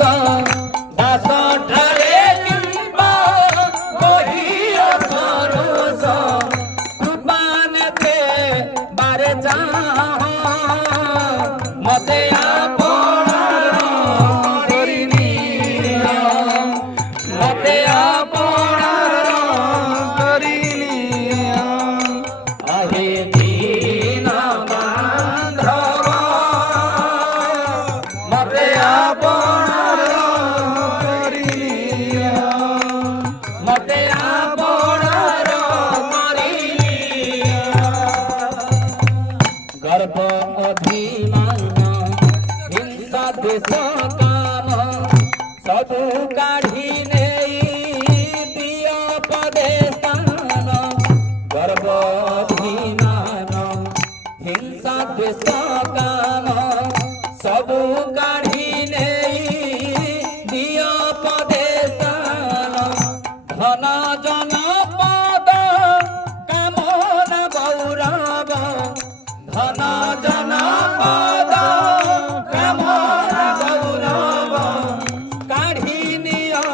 दास ठारे किंबा बहिया सरोस कृपाने ते बारे चाह मते आपण करिनिया मते आपण करिनिया आहे दीन बांधव मते आपण करिनिया मते आपण करिनिया गर्भ अभिमान हिंसा देश काम सबु काढ़ी दिया पदे स्थान गर्भ अभिमान हिंसा देश काम सबु काढ़ी दिया पदे स्थान धन जन पद कामना गौरव धन जन पद कामना गौरव काढ़ी नियो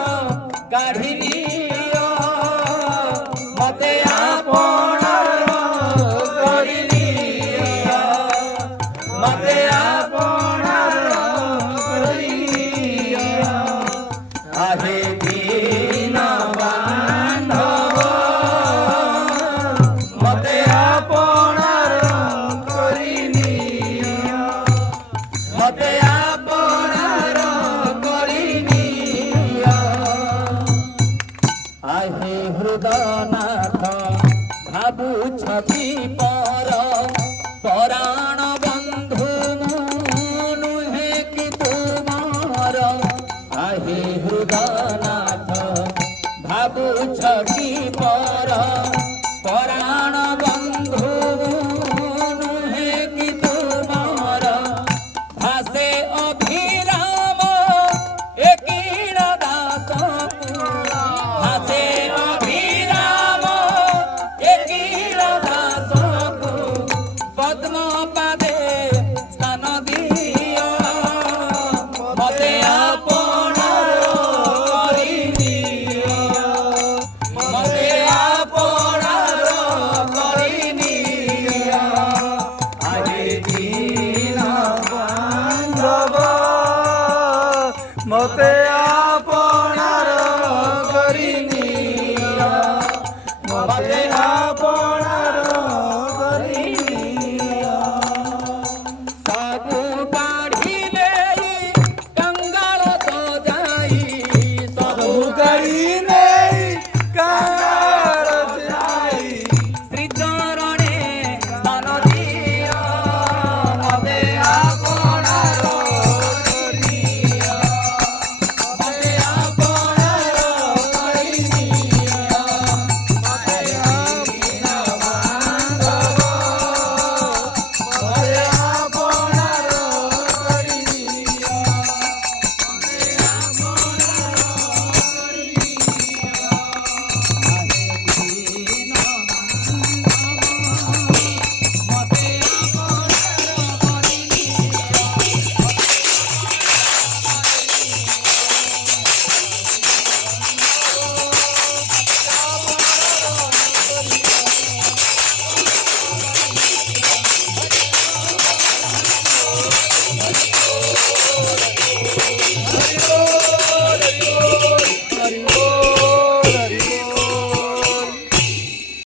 मते आपण करिनिया मते आपण करिनिया आहे दीन बांधव मते आपण करिनिया मते आपण करिनिया आहे हृदयनाथ भाबु छवि पर पराण बंधु नुहे कि तुमार आहे हृदयनाथ भाबु छवि पर पराण बंधु नुहे कि तुमार भासे अभिराम एकीण दास भासे अभिराम एकीण दास पद्म पादे स्थान दिया मते आपण करिनिया मते आपण करिनिया आहे दीन बांधव मते